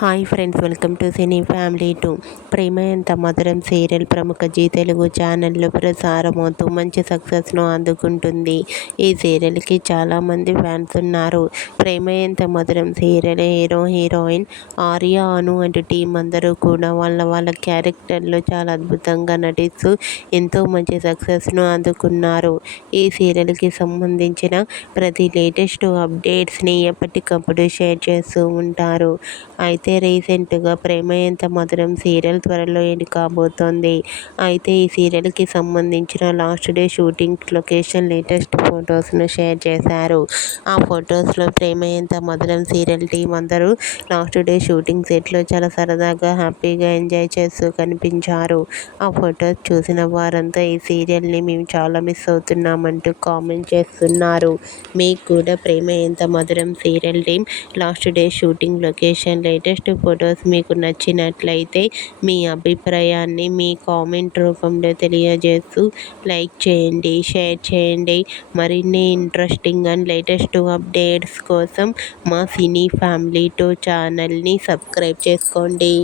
Hi friends, welcome to cine family 2. Prema Entha Madhuram serial ప్రముఖ G Telugu ఛానల్లో ప్రసారమవుతూ మంచి సక్సెస్ను అందుకుంటుంది. ఈ సీరియల్కి చాలామంది ఫ్యాన్స్ ఉన్నారు. ప్రేమ Entha Madhuram serial hero, heroine Arya, అను అంటూ టీం అందరూ కూడా వాళ్ళ క్యారెక్టర్లో చాలా అద్భుతంగా నటిస్తూ ఎంతో మంచి సక్సెస్ను అందుకున్నారు. ఈ సీరియల్కి సంబంధించిన ప్రతి లేటెస్ట్ అప్డేట్స్ని ఎప్పటికప్పుడు షేర్ చేస్తూ ఉంటారు. అయితే రీసెంట్గా ప్రేమ ఎంత మధురం సీరియల్ త్వరలో ఎండ్ కాబోతోంది. అయితే ఈ సీరియల్కి సంబంధించిన last day shooting location latest ఫొటోస్ను షేర్ చేశారు. ఆ ఫొటోస్లో ప్రేమ ఎంత మధురం సీరియల్ టీం అందరూ లాస్ట్ డే షూటింగ్ సెట్లో చాలా సరదాగా హ్యాపీగా ఎంజాయ్ చేస్తూ కనిపించారు. ఆ ఫొటోస్ చూసిన వారంతా ఈ సీరియల్ని మేము చాలా మిస్ అవుతున్నామంటూ కామెంట్ చేస్తున్నారు. మీకు కూడా ప్రేమ Entha Madhuram serial team last day shooting location latest photos మీకు నచ్చినట్లయితే మీ అభిప్రాయాన్ని మీ కామెంట్ రూపంలో తెలియజేస్తూ లైక్ చేయండి, షేర్ చేయండి. మరిన్ని ఇంట్రెస్టింగ్ అండ్ లేటెస్ట్ అప్డేట్స్ కోసం మా సినీ ఫ్యామిలీ 2 ఛానల్ని సబ్స్క్రైబ్ చేసుకోండి.